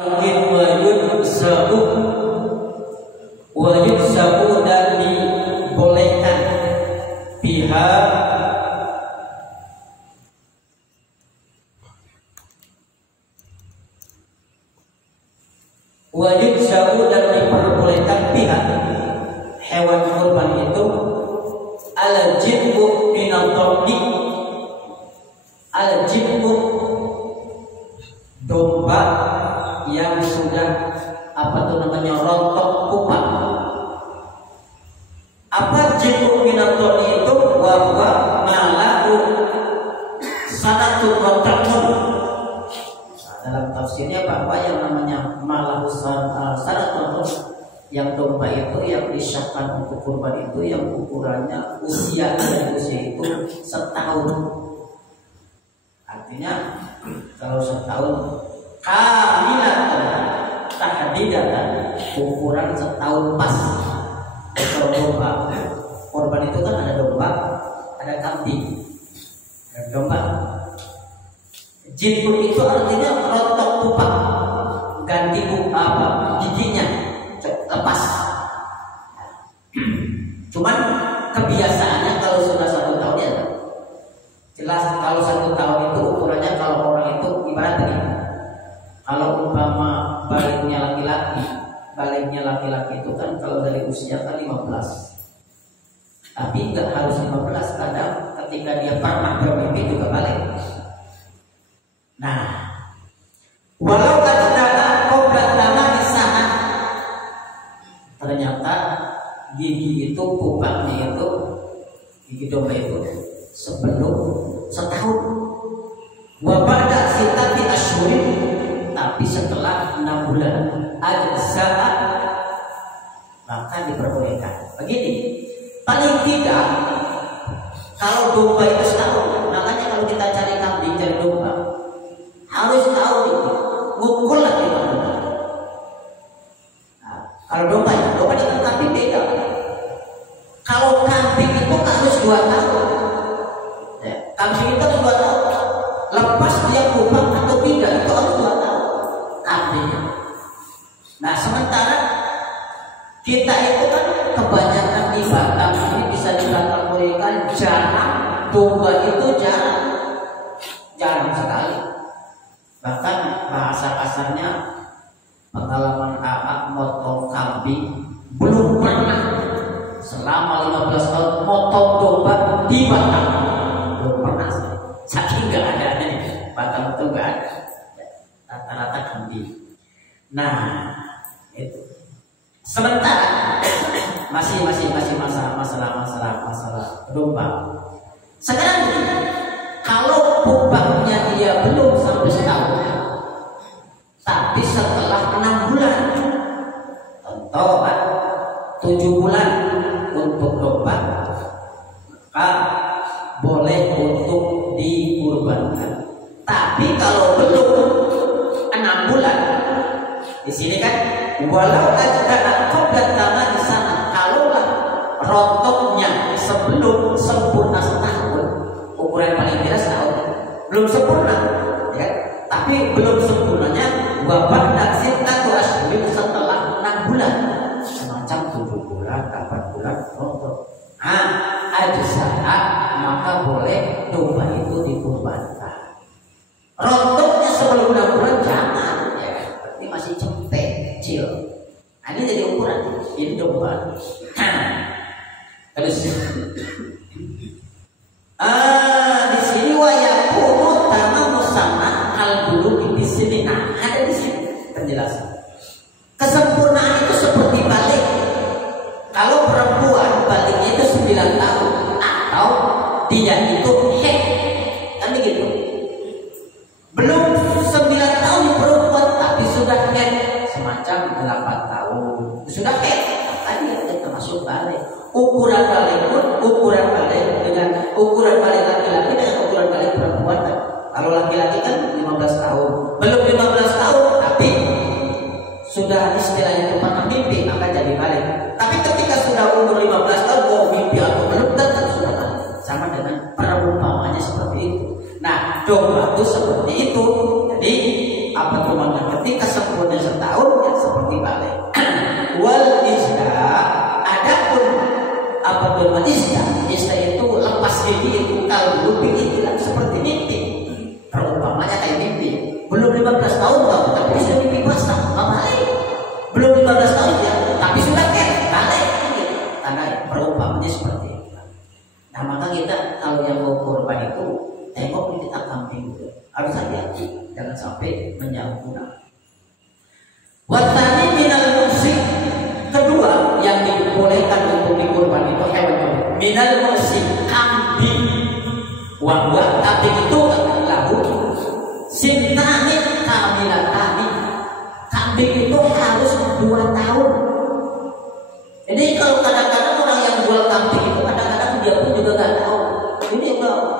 Wajib dan dibolehkan pihak wajib dan diperbolehkan pihak hewan kurban itu al-jibbu minadh-dhabbi, al-jibbu domba yang sudah rontok kupang. Apa jibbu minadh-dhabbi itu? Wa malahu sanatun wa tamun. Dalam tafsirnya bahwa yang namanya malahu sanatun, yang domba itu yang disahkan untuk kurban itu yang ukurannya usia itu setahun. Artinya kalau setahun kamilatan tahdidatan, ukuran setahun pas. Kalau domba kurban itu kan ada domba, ada kambing, ada domba. Jibbu itu artinya rontok kupang, ganti giginya lepas. Cuman kebiasaannya kalau sudah 1 tahun ya jelas, kalau 1 tahun itu ukurannya, kalau orang itu ibarat ini, kalau umpama baliknya laki-laki itu kan kalau dari usia kan 15, tapi nggak harus 15, kadang ketika dia pernah bermimpi juga balik. Nah, walau kadang di sana ternyata gigi itu kupangnya itu, gigi domba itu sebelum setahun. Wabada sitati asyurin, tapi setelah 6 bulan ajza'a, maka diperbolehkan. Begini, paling tidak kalau domba itu setahun, makanya kalau kita cari kambing, cari domba harus tahu itu ngukur lagi domba. Nah, kalau domba itu kambing beda. Kalau kambing itu harus 2 tahun. Ya, kambing itu harus 2 tahun. Lepas dia kupang atau tidak itu harus 2 tahun. Kambing. Nah, sementara kita itu kan kebanyakan di Batam ini bisa dikategorikan jarang, domba itu jarang sekali. Bahkan bahasa kasarnya, pengalaman akak motong kambing belum pernah selama 15 tahun motong domba di Batam, belum pernah. Saking nggak ada nih, Batam itu nggak ada, rata-rata kambing. Nah, itu. Sementara masih masalah domba. Sekarang kalau kupangnya dia belum sampai setahun, tapi setelah 6 bulan, contoh 7 bulan untuk domba, maka boleh untuk dikurbankan. Tapi kalau belum 6 bulan, di sini kan walau ajda'a qabla taman di sana, kalaulah rontoknya sebelum sempurna setahun, ukuran paling tidak setahun, belum sempurna, ya, tapi belum sempurnanya wabah dan sintatu asyurin, setelah 6 bulan, semacam 7 bulan, 8 bulan rontok, ajza'a, maka boleh domba itu dikurbankan. Rontoknya sebelum 6 bulan jangan, ya, berarti masih cempe kecil. Nah, ini jadi ukuran ini domba. Terus di sini wayakunu tamamu sama al-bulu di sini. Nah, ada di sini penjelasan. Kesempurnaan itu seperti balik. Kalau perempuan baliknya itu 9 tahun atau dia itu head, kan begitu. Belum 9 tahun perempuan tapi sudah head semacam 8 tahun sudah head, tadi dia termasuk balik. Ukuran balik pun ukuran balik dengan ukuran balik laki-laki dengan ukuran balik perempuan. Kalau laki-laki kan 15 tahun, belum 15 tahun tapi sudah istilahnya pernah mimpi, maka jadi balik. Tapi ketika sudah umur 15 tahun, mau mimpi atau belum, tetap sudah balik. Sama dengan perumpamannya seperti itu. Nah, domba itu seperti itu. Jadi apa domba ketika sempurna 2 tahun. Jadi kalau kadang-kadang orang yang jual kambing itu kadang-kadang dia pun juga nggak tahu. Ini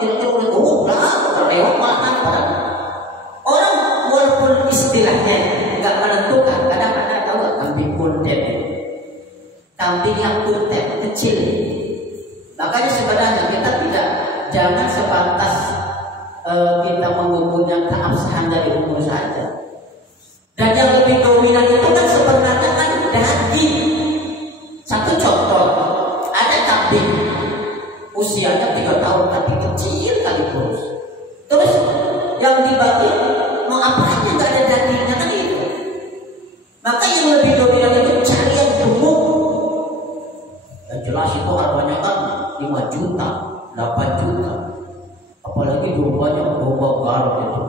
kira-kira udah lewat makan pada orang walaupun istilahnya nggak menentukan. Kadang-kadang tahu nggak kambing kuntet, kambing yang kuntet kecil. Makanya sebenarnya kita jangan sepantas kita mengukurnya keabsahan dari umur saja. Dan yang lebih dominan itu kan sebenarnya kan daging. Satu contoh, ada kambing usianya 3 tahun tapi kecil kali terus. Terus yang dibagi mau apanya, nggak ada dagingnya kan itu. Maka yang lebih dominan itu cari yang gemuk. Yang jelas itu harganya kan 5 juta, 8 juta. Apalagi dombanya domba garut itu.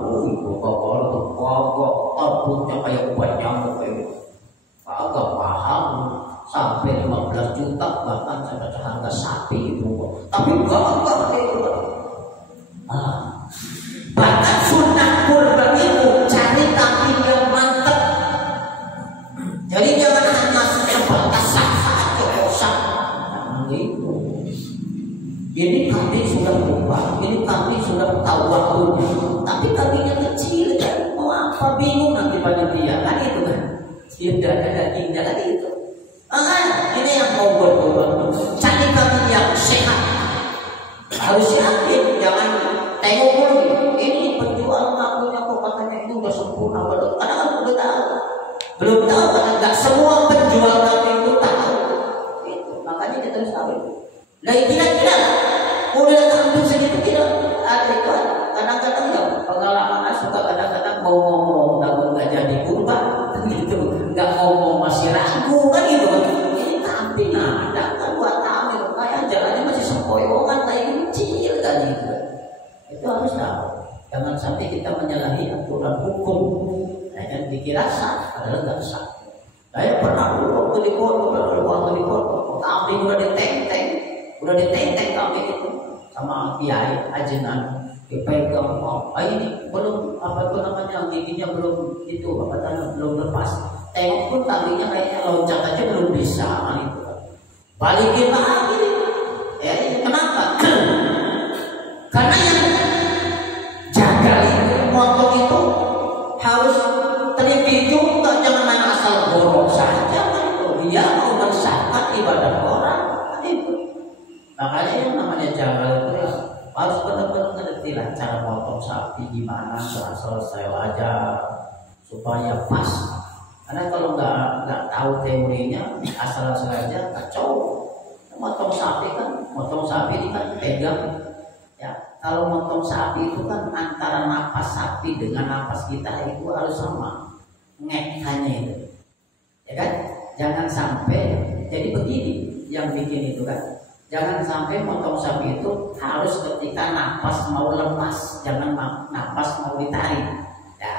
Domba garut itu kagak arputnya kayak kuat nyamuk kayak gitu. Kagak paham. Sampai 15 juta bahkan sampai harga sapi itu. Tapi gagah kayak gitu. Bahkan sunnah kurban itu cari kambing yang mantap. Jadi jangan hanya sebatas sah-sah aja kosak. Gitu. Ini kambing sudah berubah, ini kambing sudah tahu waktunya. Tapi kambingnya kecil kan, mau apa bingung nanti panitia kan itu kan. Tidak ada dagingnya kan itu. Ini yang mau buat cari kambing yang sehat. Harus yakin, jangan tengok dulu. Ini penjual ngakunya kok katanya itu udah sempurna belum? Karena kan udah tahu, belum tahu karena nggak semua penjual kambing itu tahu. Itu makanya kita harus tahu. Nah kira-kira udah kambing segitu tidak ada itu. Kadang-kadang ya pengalaman suka kadang-kadang mau ngomong namun nggak jadi kurban gitu, nggak ngomong masih ragu kan gitu. Ini kambing ada kan 2 tahun itu kayak jalannya masih sempoyongan kayak kecil kan gitu. Itu harus tahu. Jangan sampai kita menyalahi aturan hukum. Nah, yang dikira sah padahal nggak sah. Saya pernah dulu waktu di kota, kambing udah ditenteng kambing itu sama kiai ajenan dipegang. Ini belum apa itu namanya giginya belum itu apa namanya belum lepas. Tengok pun kambingnya kayaknya loncat aja belum bisa itu. Balikin lagi. Kenapa? Karena yang jaga itu motor itu harus teliti juga, jangan main asal borong saja kan itu. Dia mau mensahkan ibadah orang kan itu. Makanya yang namanya jaga itu ya harus benar-benar ngerti lah cara potong sapi gimana, selesai aja supaya pas. Karena kalau nggak tahu teorinya asal-asal aja kacau. Motong sapi ini kan pegang ya. Kalau motong sapi itu kan antara napas sapi dengan napas kita itu harus sama ngekanya itu ya kan. Jangan sampai jadi begini yang bikin itu kan. Jangan sampai motong sapi itu harus ketika napas mau lepas, jangan napas mau ditarik ya.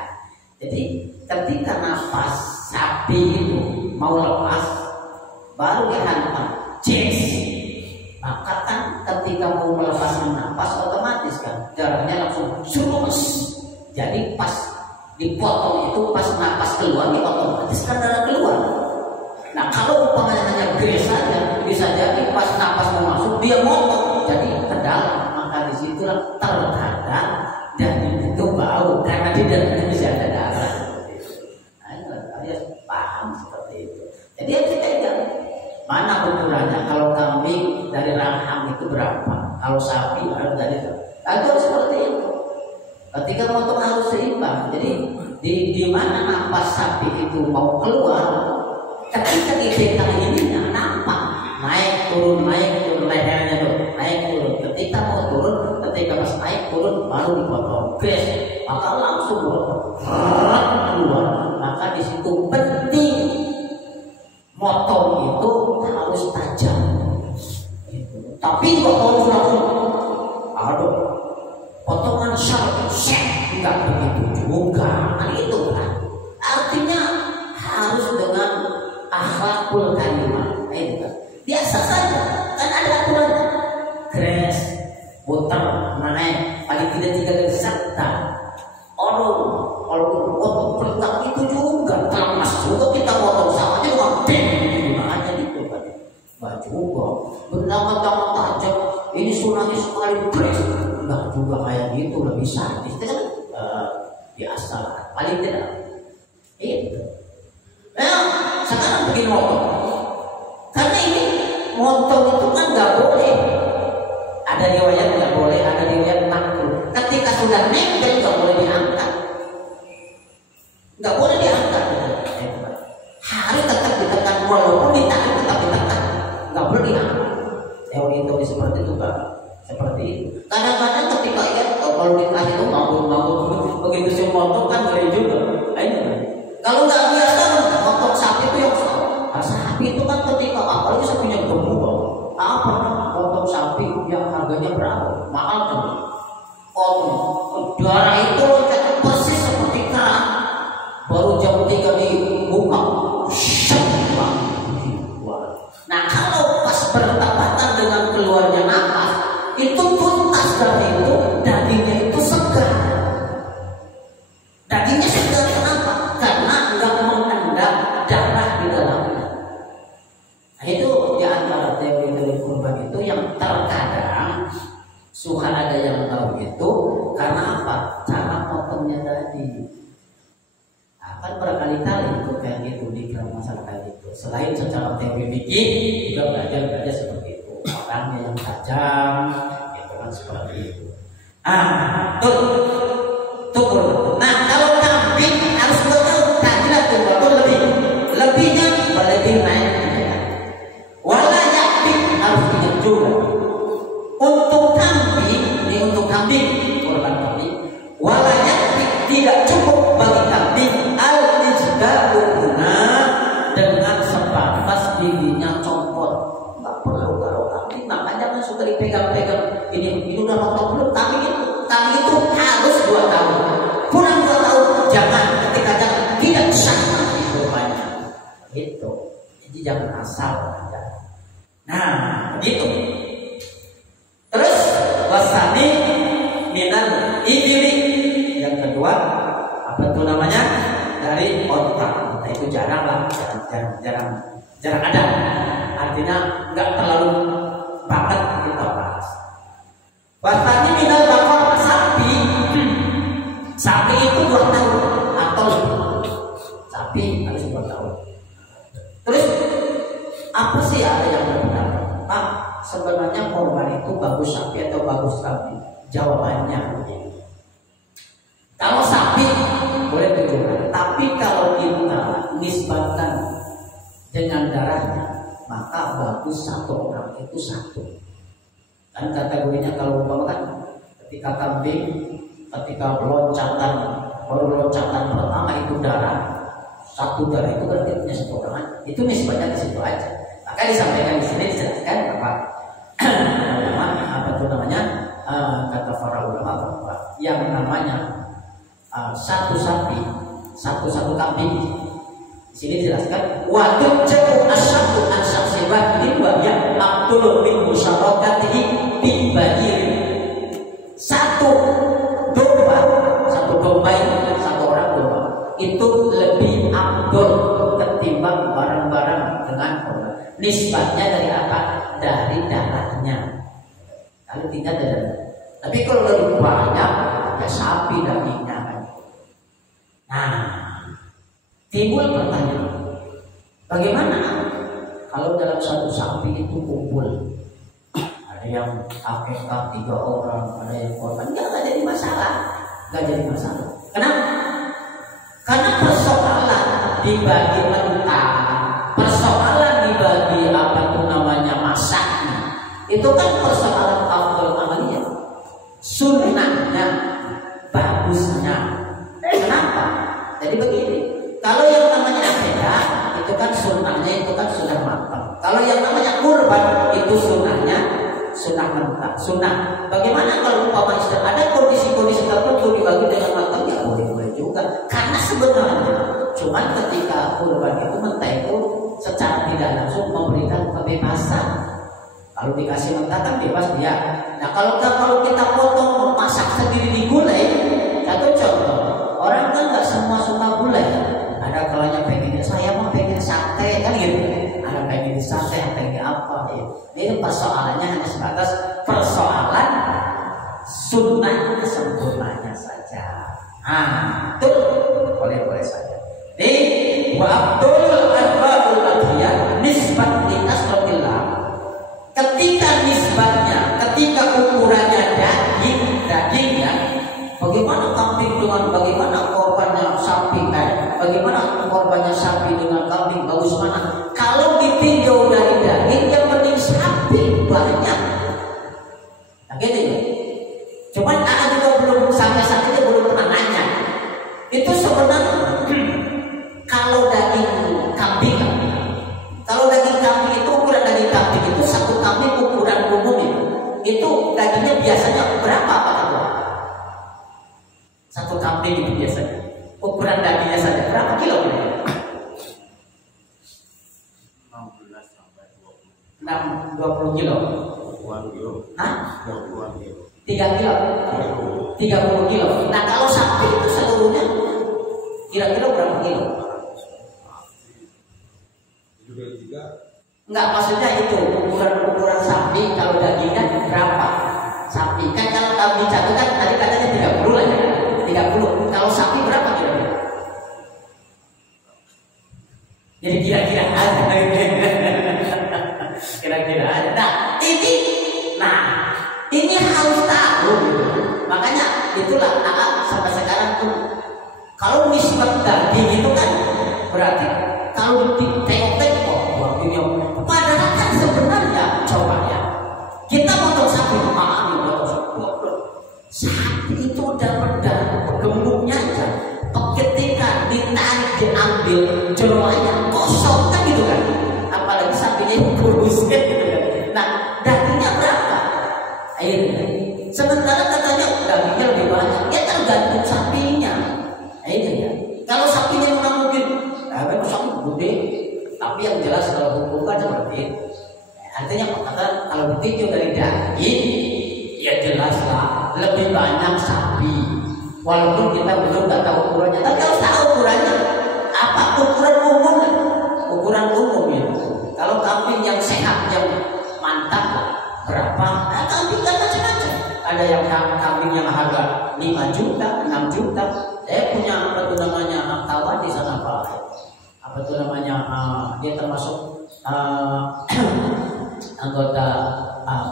Jadi ketika napas sapi itu mau lepas baru dihantam. Maka kan ketika mau melepaskan nafas otomatis kan darahnya langsung surus. Jadi pas dipotong itu pas nafas keluar dia otomatis kan darah keluar. Nah kalau umpamanya hanya gres saja bisa jadi pas nafas mau masuk dia motong jadi ke dalam, maka disitulah terkadang dan itu bau karena di dalamnya bisa ada darah. Nah kalian paham seperti itu. Jadi kita jangan mana ukurannya. Kalau kambing dari rahang itu berapa? Kalau sapi harus dari itu. Harus seperti itu. Ketika motong harus seimbang. Jadi di mana napas sapi itu mau keluar, ketika di bentang ininya nampak naik turun lehernya tuh naik turun. Ketika mau turun, ketika pas naik turun baru dipotong. Gres, maka langsung keluar. Maka di situ penting motong itu harus tajam. Tapi kalau langsung aduh potongan set enggak begitu juga kan itu kan. Artinya harus dengan akhlakul karimah itu kan. Biasa saja kan ada aturan gres putar naik paling tidak 3 kali serta kalau potong peringkat itu juga termas juga kita potong sama aja bentang-bentang tajam, ini sunahnya sekali kris. Enggak juga kayak gitu, lebih sadis kan? Biasa lah, paling tidak. Itu. Sekarang bikin motor. Karena ini motor itu kan nggak boleh. Ada riwayat nggak boleh, ada riwayat makruh. Ketika sudah nempel nggak boleh diangkat. Nggak boleh diangkat. Harus tetap ditekan, walaupun ditahan tetap ditekan. Nggak boleh diangkat. Teori seperti itu kan? Seperti itu. Kadang-kadang ketika ya kalau dikasih itu mabuk-mabuk begitu si motor kan gede juga. Kalau nggak biasa motor sapi itu yang sapi itu kan ketika apalagi sapinya gemuk apa motor sapi yang harganya berapa mahal tuh. Darah itu loncat persis seperti keran. Baru jam 3 dibuka. Nah kalau pas bertepatan dengan keluarnya nafas itu tuntas dari itu, dagingnya itu segar. Dagingnya segar kenapa? Karena nggak mengendap darah di dalamnya. Nah, itu di antara teori kurban itu yang terkadang suka ada yang tahu itu karena apa? Cara potongnya tadi. Akan berkali-kali itu kayak gitu di masalah kayak gitu. Selain secara teori fikih juga belajar seperti itu. Orangnya yang tajam, itu kan seperti itu. Tuh. Nah kalau kambing harus betul kadilah tuh lebihnya lebih naik. Walayakti harus ingat juga. Untuk kambing korban kambing. Walayakti tidak cukup bagi kambing al-ijda'una dengan sebatas giginya copot. Nggak perlu kalau kambing, makanya kan suka dipegang-pegang. Ini udah rontok belum? Kambing itu harus 2 tahun. Kurang 2 tahun jangan, ketika jangan tidak sah nanti korbannya. Itu. Jadi jangan asal aja. Nah, begitu. Terus wasani minal ibili. Yang kedua apa itu namanya? Dari onta. Nah, itu jarang lah, jarang ada. Artinya nggak terlalu banget kita bahas. Wasani minal bakar sapi. Sapi itu 2 tahun atau sapi harus 2 tahun. Terus apa sih ada yang benar? Pak, sebenarnya korban itu bagus sapi atau bagus sapi? Jawabannya begini. Kalau sapi boleh 7 hari, tapi kalau kita nisbatkan dengan darahnya, maka bagus 1 orang itu 1. Kan kategorinya kalau umpama kan ketika kambing, ketika loncatan pertama itu darah, 1 darah itu berarti punya 1 orang. Itu nisbatnya di situ aja. Maka disampaikan di sini dijelaskan bahwa apa itu namanya kata para ulama bahwa yang namanya 1 sapi, 1 kambing. Di sini dijelaskan waktu cekuk asyatu ansabsibah liwabya abdul bin musyarakatihi bin bahir. 1 domba itu 1 orang domba itu lebih abdul ketimbang barang-barang dengan korban. Nisbatnya dari apa? Dari darahnya. Kalau tidak dari darah. Tapi kalau lebih banyak ya sapi dagingnya kan. Nah, timbul pertanyaan, bagaimana kalau dalam 1 sapi itu kumpul? Ada yang akikah 3 orang, ada yang korban, nggak jadi masalah, Kenapa? Karena persoalan dibagi mentah, persoalan dibagi apa itu namanya masaknya, itu kan persoalan afdal amaliyah, sunnahnya, bagusnya. Kenapa? Jadi begini, kalau yang namanya akikah itu kan sunnahnya itu kan sudah matang. Kalau yang namanya kurban itu sunnahnya sunnah mentah. Sunnah. Bagaimana kalau umpama ada kondisi-kondisi tertentu dibagi dengan matang? Ya boleh juga. Karena sebenarnya cuman ketika kurban itu mentah itu secara tidak langsung memberikan kebebasan. Kalau dikasih mentah kan bebas dia. Nah kalau kita potong masak sendiri di gulai, satu contoh, orang kan nggak semua suka gulai. Ada kalanya pengen saya mau pengen sate kan gitu. Ada pengen sate atau lagi apa ya. Ini persoalannya hanya sebatas persoalan sunnah sempurnanya saja. Itu boleh saja. Jadi wa abdul arba'ul adhiyah nisbat li asratillah. Ketika nisbatnya, ketika ukurannya dagingnya, bagaimana kambing dengan bagaimana korbannya sapi, bagaimana korbannya sapi dengan kambing, bagus mana? Kalau ditinjau dari daging, yang penting sapi banyak. Nah, gitu ya. Cuman juga belum sampai saat ini belum pernah nanya. Itu sebenarnya kalau daging kambing, itu ukuran daging kambing itu satu kambing ukuran umum itu dagingnya biasanya berapa Pak Ketua? Satu kambing itu biasanya ukuran dagingnya saja berapa kilo? 16 sampai 20 kilo. 20 kilo. Hah? 20 kilo. 3 kilo. 30 kilo. Nah kalau sapi itu seluruhnya kira-kira berapa kilo? Enggak, maksudnya itu ukuran sapi kalau dagingnya berapa? Sapi kan kalau kambing satu kan tadi katanya 30 lah ya. 30. Kalau sapi berapa kira-kira? Jadi kira-kira aja. Kira-kira aja. Nah, ini harus tahu gitu. Makanya itulah sampai sekarang tuh kalau nisbat daging itu kan berarti kalau ditengok-tengok padahal kan sebenarnya coba ya kita potong sapi sapi itu dapat gemuknya aja ketika ditarik diambil jeroannya kosong kan gitu kan, apalagi sapinya itu kurus gitu kan. Nah dagingnya berapa? Akhirnya sementara katanya dagingnya lebih banyak, ya tergantung sapinya. Akhirnya kalau sapinya memang mungkin sapi gede, tapi yang jelas kalau hukum kan seperti itu. Artinya kata kalau ditinjau dari daging, ya jelaslah lebih banyak sapi. Walaupun kita belum nggak tahu ukurannya, tapi harus tahu ukurannya. Apa ukuran umum? Ukuran umum itu. Kalau kambing yang sehat, yang mantap, berapa? Nah, kambing kan macam-macam. Ada yang kambing yang harga 5 juta, 6 juta. Saya punya apa tuh namanya kawan di sana Pak. Apa tuh namanya dia termasuk anggota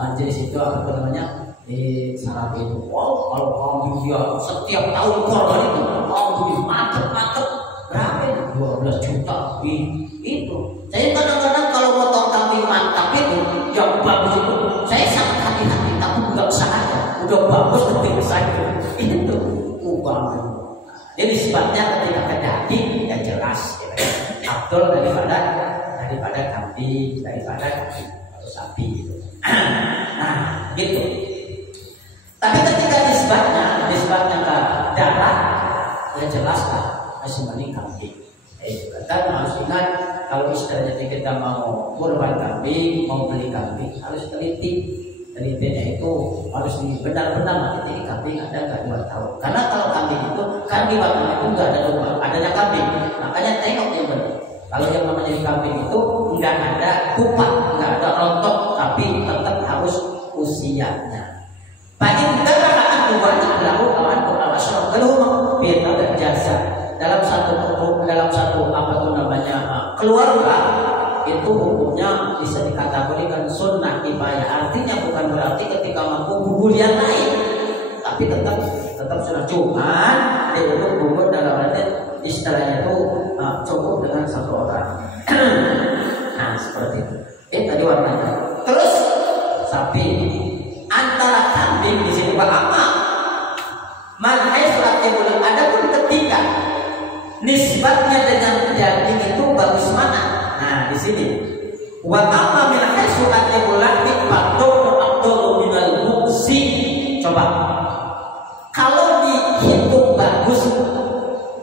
majelis itu apa tuh namanya di Sarapi itu. Wow, kalau kambing dia setiap tahun korban itu kambing mantep berapa ya? 12 juta itu. Saya kadang-kadang kalau motong kambing mantap itu yang bagus itu saya sangat hati-hati, tapi nggak usah aja udah bagus penting saya itu uang. Jadi sebabnya ketika ke daging ya jelas ya. Abdul daripada kambing, daripada sapi gitu. Nah gitu. Tapi ketika nisbatnya ke darah ya jelas lah masih mending kambing. Kan harus ingat kalau istilahnya kita mau kurban kambing, mau beli kambing harus teliti. Telitinya itu harus benar-benar nanti kambing ada nggak 2 tahun. Karena kalau kambing itu kan di waktu itu nggak ada domba, adanya kambing. Makanya tengok yang benar. Kalau yang namanya kambing itu nggak ada kupat, nggak ada rontok, tapi tetap harus usianya. Bagi kita akan banyak lalu kawan pengawasan kalau beda dan jasa dalam satu apa itu namanya keluarga itu hukumnya bisa dikategorikan sunnah kifayah. Artinya bukan berarti ketika mampu gugur yang lain, tapi tetap sunnah. Cuman dia itu gugur dalam arti istilahnya itu cukup dengan 1 orang. Nah seperti itu. Tadi warnanya. Terus sapi antara kambing di sini Pak Amma. Manhai suratnya boleh. Adapun ketika nisbatnya dengan daging itu bagus mana? Nah di sini wa amma min haitsu at-tabulati fatu minal muksi. Coba kalau dihitung bagus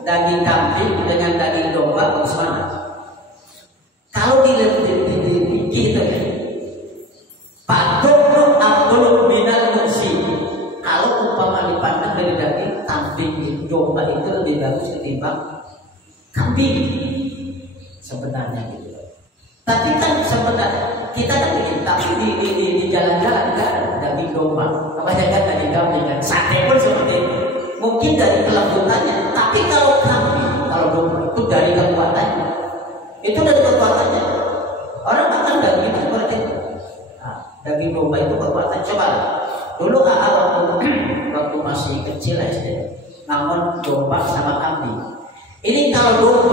daging kambing dengan daging domba bagus mana? Kalau dipikir itu ya fatu minal muksi. Kalau umpama dipandang dari daging kambing domba itu lebih bagus ketimbang kambing sebenarnya gitu. Tapi kan sebenarnya kita kan begini, tapi di jalan-jalan kan daging domba, kebanyakan daging kambing kan, sate pun seperti itu. Mungkin dari kelembutannya, tapi kalau kambing, kalau domba itu dari kekuatannya, itu dari kekuatannya. Orang makan daging itu seperti itu. Nah, daging domba itu kekuatan. Coba dulu waktu masih kecil SD, namun domba sama kambing. Ini kalau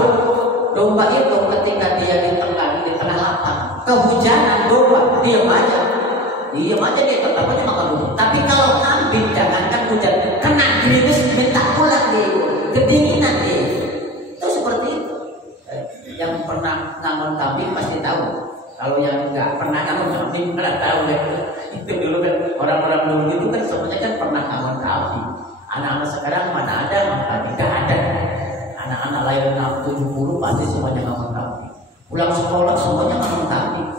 domba itu ketika dia di tengah lapang, kehujanan, domba diam aja dia tetap aja makan dulu. Tapi kalau kambing, jangankan hujan, kena gerimis minta pulang dia, kedinginan dia. Itu seperti itu. Yang pernah nangon kambing pasti tahu. Kalau yang nggak pernah nangon kambing nggak tahu deh. Itu dulu kan orang-orang dulu itu kan semuanya kan pernah nangon kambing. Anak-anak sekarang mana ada nangon kambing? Nggak ada. Anak-anak lahir 70 pasti semuanya nangon kambing. Pulang sekolah semuanya nangon kambing.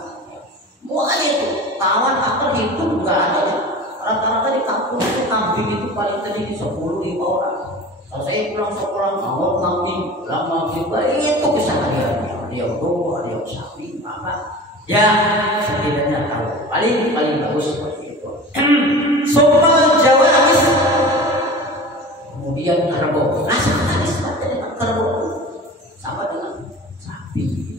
Mual itu kawan akar hitung nggak ada ya. Rata-rata di kampung itu kambing itu paling sedikit 10 orang. Kalau saya pulang sekolah nangon kambing, lama juga itu kesehariannya. Dia domba, dia sapi, apa? Ya setidaknya tahu. Paling bagus seperti itu. Soal Jawa kemudian kerbau. Nah, sama dengan kerbau, sama dengan sapi.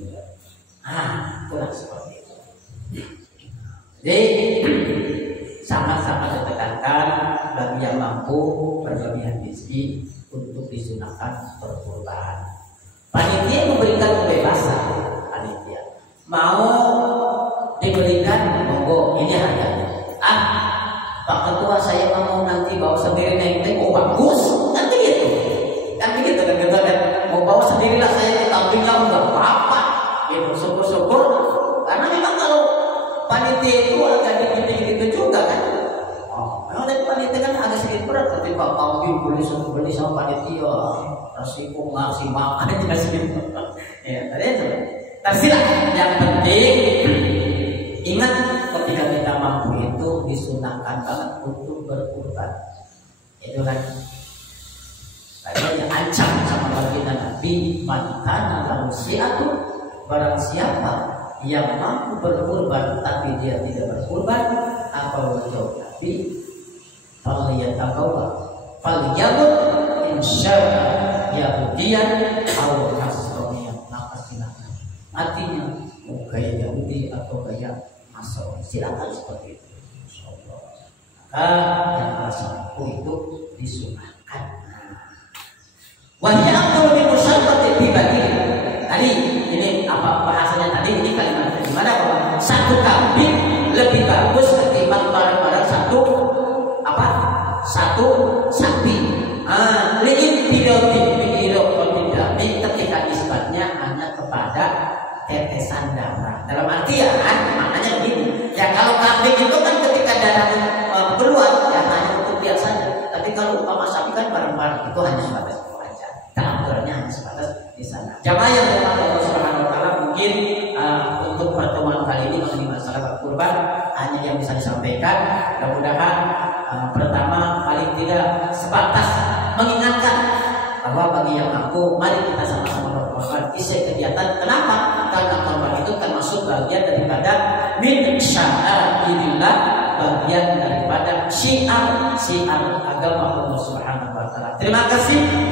Itulah seperti itu. Jadi sangat-sangat ditekankan bagi yang mampu berlebihan rezeki untuk disunahkan berkurban. Panitia memberikan kebebasan. Panitia mau diberikan, monggo ini harganya. Pak Ketua saya mau nanti bawa sendiri naik, oh bagus, nanti gitu. Kan begitu kan kita kan mau bawa sendirilah saya ke kambing lah nggak apa-apa. Gitu syukur-syukur. Karena memang kalau panitia itu agak gitu juga kan. Memang dari panitia kan agak sedikit berat, tapi Pak kambing beli sama panitia, resiko ngasih makan aja sih. Ya, tadi itu. Tersilah. Yang penting ingat ketika kita mampu itu disunahkan banget untuk berkurban. Itu kan. Kayaknya ancam sama baginda Nabi, "Man manusia tuh barang siapa yang mampu berkurban tapi dia tidak berkurban, apa wajib Nabi? Falyabud insyaAllah Yahudiyan atau Nasrani, maka silakan. Artinya gaya Yahudi atau gaya Nasrani, silakan seperti itu. Insyaallah. Maka yang masuk itu disunahkan. Wahya Abdul bin Musyarrati dibagi. Tadi ini apa bahasanya tadi, ini kalimatnya gimana? Satu kambing lebih bagus ketimbang barang-barang satu sapi. Liin tidak ketika nisbatnya hanya kepada tetesan darah. Dalam artian maknanya begini. Ya kalau kambing itu kan ketika darah keluar ya hanya untuk lihat saja. Tapi kalau umpama sapi kan barang-barang itu hanya sebatas itu aja. Aturannya hanya sebatas di sana. Jamaah yang dirahmati Allah Subhanahu wa taala, mungkin untuk pertemuan kali ini mengenai masalah kurban hanya yang bisa disampaikan. Mudah-mudahan pertama paling tidak sebatas mengingatkan bahwa bagi yang mampu mari kita sama-sama berkorban. Isi kegiatan. Kenapa? Karena korban itu termasuk bagian daripada min sya'airillah, bagian daripada syiar agama Allah Subhanahu wa taala. Terima kasih.